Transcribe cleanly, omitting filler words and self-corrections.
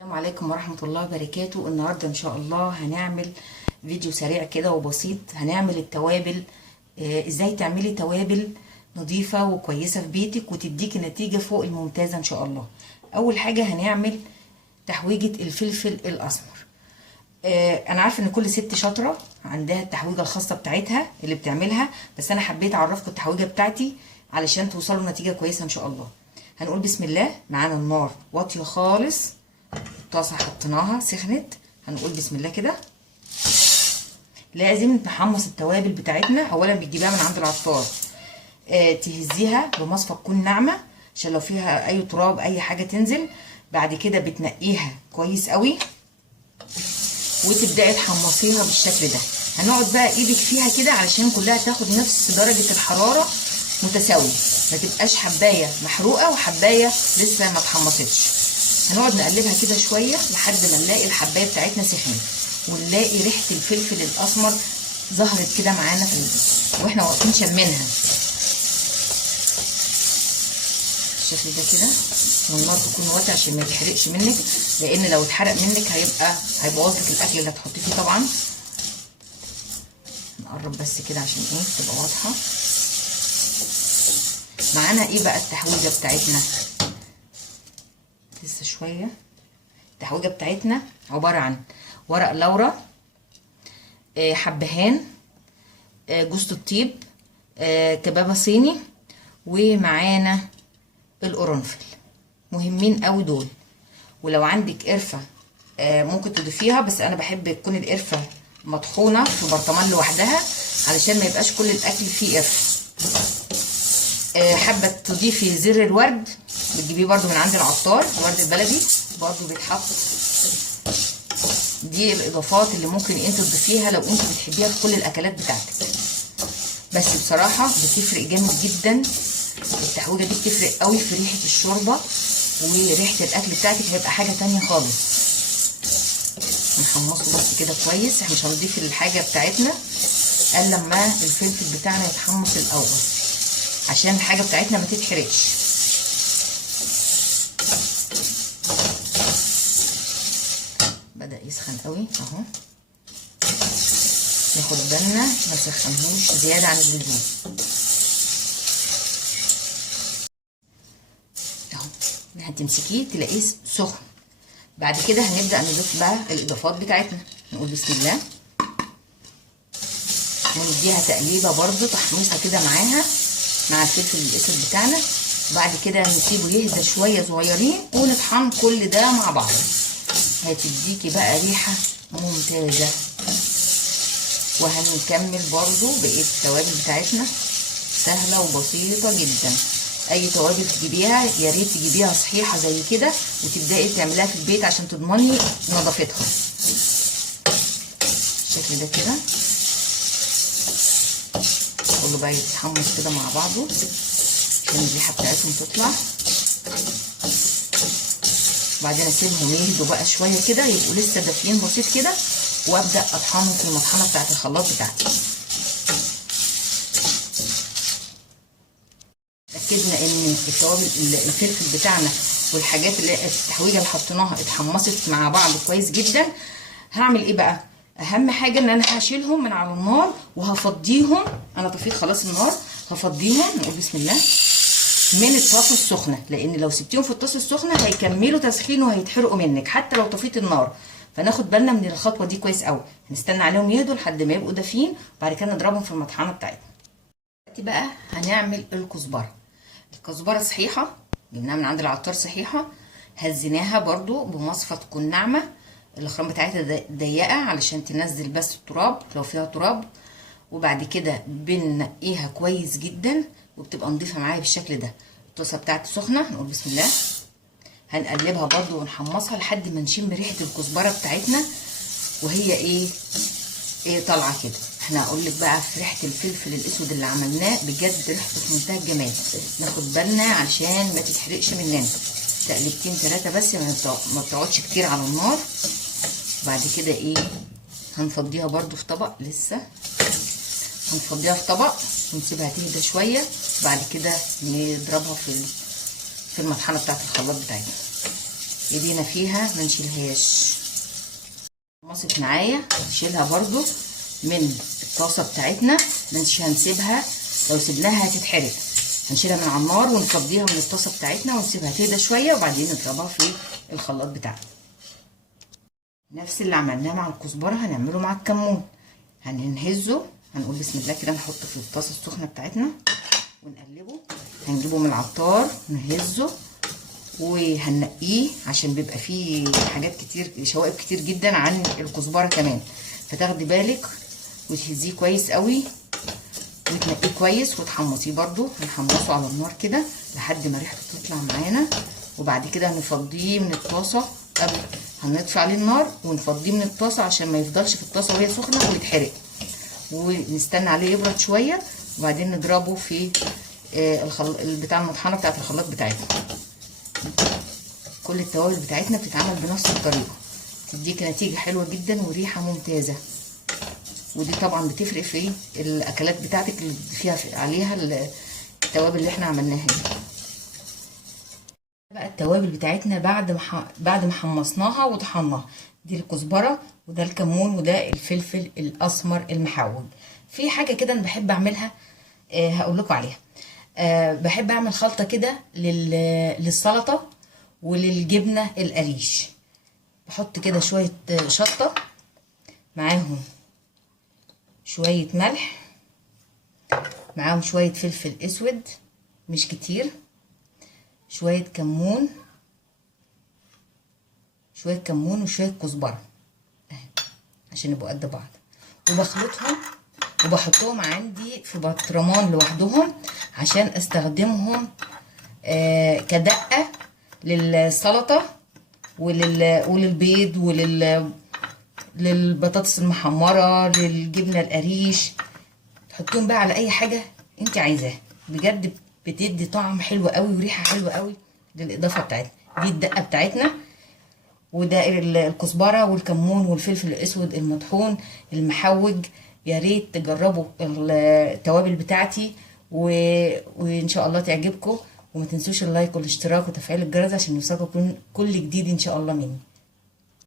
السلام عليكم ورحمة الله وبركاته. النهاردة ان شاء الله هنعمل فيديو سريع كده وبسيط. هنعمل التوابل. ازاي تعملي توابل نظيفة وكويسة في بيتك وتديكي نتيجة فوق الممتازة ان شاء الله. اول حاجة هنعمل تحويجة الفلفل الاسمر. انا عارفة ان كل ست شاطرة عندها التحويجة الخاصة بتاعتها اللي بتعملها، بس انا حبيت اعرفكم التحويجة بتاعتي علشان توصلوا نتيجة كويسة ان شاء الله. هنقول بسم الله. معانا النار واطية خالص، طاسه حطيناها سخنت. هنقول بسم الله كده. لازم نحمص التوابل بتاعتنا. اولا بتجيبيها من عند العطار، تهزيها بمصفى تكون ناعمه عشان لو فيها اي تراب اي حاجه تنزل. بعد كده بتنقيها كويس قوي وتبداي تحمصيها بالشكل ده. هنقعد بقى ايدك فيها كده علشان كلها تاخد نفس درجه الحراره متساويه، ما تبقاش حبايه محروقه وحبايه لسه ما اتحمصتش. هنقعد نقلبها كده شويه لحد ما نلاقي الحبايه بتاعتنا سخنت ونلاقي ريحه الفلفل الاسمر ظهرت كده معانا في واحنا واقفين شمينها بالشكل ده كده. والنار تكون واطيه عشان ما يتحرقش منك، لان لو اتحرق منك هيبوظ لك الاكل اللي هتحطيه فيه طبعا. نقرب بس كده عشان تبقى واضحه معانا. ايه بقى التحويجه بتاعتنا؟ لسه شويه. التحويجه بتاعتنا عباره عن ورق لورا، حبهان، جوز الطيب، كبابه صيني، ومعانا القرنفل. مهمين قوي دول. ولو عندك قرفه ممكن تضيفيها، بس انا بحب تكون القرفه مطحونه في برطمان لوحدها علشان ما يبقاش كل الاكل فيه قرفه. حابه تضيفي زر الورد بتجيبيه برده من عند العطار، الورد البلدي برده بيتحط. دي الاضافات اللي ممكن انت تضيفيها لو انت بتحبيها في كل الاكلات بتاعتك. بس بصراحه بتفرق جامد جدا. التحويجه دي بتفرق قوي في ريحه الشوربه وريحه الاكل بتاعتك، هيبقى حاجه تانية خالص. نحمصه بس كده كويس. احنا مش هنضيف الحاجه بتاعتنا الا لما الفلفل بتاعنا يتحمص الاول عشان الحاجه بتاعتنا ما تتحرقش. بدأ يسخن قوي اهو. ناخد بالنا ما نسخنهوش زياده عن اللزوم اهو. هتمسكيه تلاقيه سخن. بعد كده هنبدأ نضيف بقى الاضافات بتاعتنا. نقول بسم الله ونديها تقليبه برده تحميصه كده معاها مع الفلفل الاسود بتاعنا. وبعد كده نسيبه يهدى شويه صغيرين ونطحن كل ده مع بعض. هتديكي بقى ريحه ممتازه. وهنكمل برضو بقيه التوابل بتاعتنا، سهله وبسيطه جدا. اي توابل تجيبيها يا ريت تجيبيها صحيحه زي كده وتبداي تعمليها في البيت عشان تضمني نظافتها بالشكل ده كده. كله بقى يتحمص كده مع بعضه عشان الريحه بتاعتهم تطلع. وبعدين اسيبهم يهدوا بقى شويه كده، يبقوا لسه دافيين بسيط كده، وابدا اطحنهم في المطحنه بتاعت الخلاط بتاعتي. اتاكدنا ان التوابل الفلفل بتاعنا والحاجات اللي التحويجه اللي حطيناها اتحمصت مع بعض كويس جدا. هعمل ايه بقى؟ اهم حاجه ان انا هشيلهم من على النار وهفضيهم. انا طفيت خلاص النار، هفضيهم. نقول بسم الله من الطاسه السخنه، لان لو سبتيهم في الطاسه السخنه هيكملوا تسخين وهيتحرقوا منك حتى لو طفيت النار. فناخد بالنا من الخطوه دي كويس قوي. هنستنى عليهم يهدوا لحد ما يبقوا دافيين، وبعد كده نضربهم في المطحنه بتاعتنا. دلوقتي بقى هنعمل الكزبره. الكزبره صحيحه، جبناها من عند العطار صحيحه، هزيناها برده بمصفى تكون ناعمه، الخرام بتاعتها ضيقه علشان تنزل بس التراب لو فيها تراب. وبعد كده بننقيها كويس جدا وبتبقى نضيفه معايا بالشكل ده. الطاسه بتاعتي سخنه. نقول بسم الله. هنقلبها برده ونحمصها لحد ما نشم ريحه الكزبره بتاعتنا وهي ايه طالعه كده. احنا هقول لك بقى في ريحه الفلفل الاسود اللي عملناه بجد ريحته في منتهى الجمال. ناخد بالنا علشان ما تتحرقش مننا. تقلبتين 3 بس، ما بتقعدش كتير على النار. بعد كده هنفضيها برده في طبق. لسه هنفضيها في طبق ونسيبها تهدى شويه. بعد كده نضربها في المطحنه بتاعت الخلاط بتاعتنا. ايدينا فيها ما نشيلهاش. اتحمصت معايا، نشيلها برضو من الطاسه بتاعتنا، مش هنسيبها، لو سيبناها هتتحرق. هنشيلها من على النار ونفضيها من الطاسه بتاعتنا ونسيبها تهدى شويه، وبعدين نضربها في الخلاط بتاعنا. نفس اللي عملناه مع الكزبره هنعمله مع الكمون. هنهزه، هنقول بسم الله كده، نحطه في الطاسه السخنه بتاعتنا ونقلبه. هنجيبه من العطار نهزه وهنقيه عشان بيبقى فيه حاجات كتير، شوائب كتير جدا عن الكزبره كمان، فتاخدي بالك وتهزيه كويس قوي وتنقيه كويس وتحمصيه. برضو هنحمصه على النار كده لحد ما ريحته تطلع معانا، وبعد كده هنفضيه من الطاسه. قبل هنطفي عليه النار ونفضيه من الطاسه عشان ما يفضلش في الطاسه وهي سخنه ويتحرق، ونستنى عليه يبرد شويه وبعدين نضربه في بتاع المطحنه بتاعت الخلاط بتاعتنا. كل التوابل بتاعتنا بتتعمل بنفس الطريقه، تديك نتيجه حلوه جدا وريحه ممتازه. ودي طبعا بتفرق في الاكلات بتاعتك اللي فيها عليها التوابل اللي احنا عملناها دي. بقى التوابل بتاعتنا بعد ما حمصناها وطحناها، دي الكزبره وده الكمون وده الفلفل الاسمر المحوج. في حاجه كده انا بحب اعملها، هقول لكم عليها. بحب اعمل خلطه كده للسلطه وللجبنه القريش. بحط كده شويه شطه، معاهم شويه ملح، معاهم شويه فلفل اسود مش كتير، شويه كمون وشويه كزبره عشان يبقوا قد بعض، وبخلطهم وبحطهم عندي في برطمان لوحدهم عشان استخدمهم كدقه للسلطه وللبيض للبطاطس المحمره، للجبنه القريش. تحطهم بقى على اي حاجه انت عايزاها، بجد بتدي طعم حلو قوي وريحه حلوه قوي للاضافه بتاعتنا. دي الدقه بتاعتنا، وده الكزبره والكمون والفلفل الاسود المطحون المحوج. يا ريت تجربوا التوابل بتاعتي وان شاء الله تعجبكم، وما تنسوش اللايك والاشتراك وتفعيل الجرس عشان يوصلكم كل جديد ان شاء الله مني.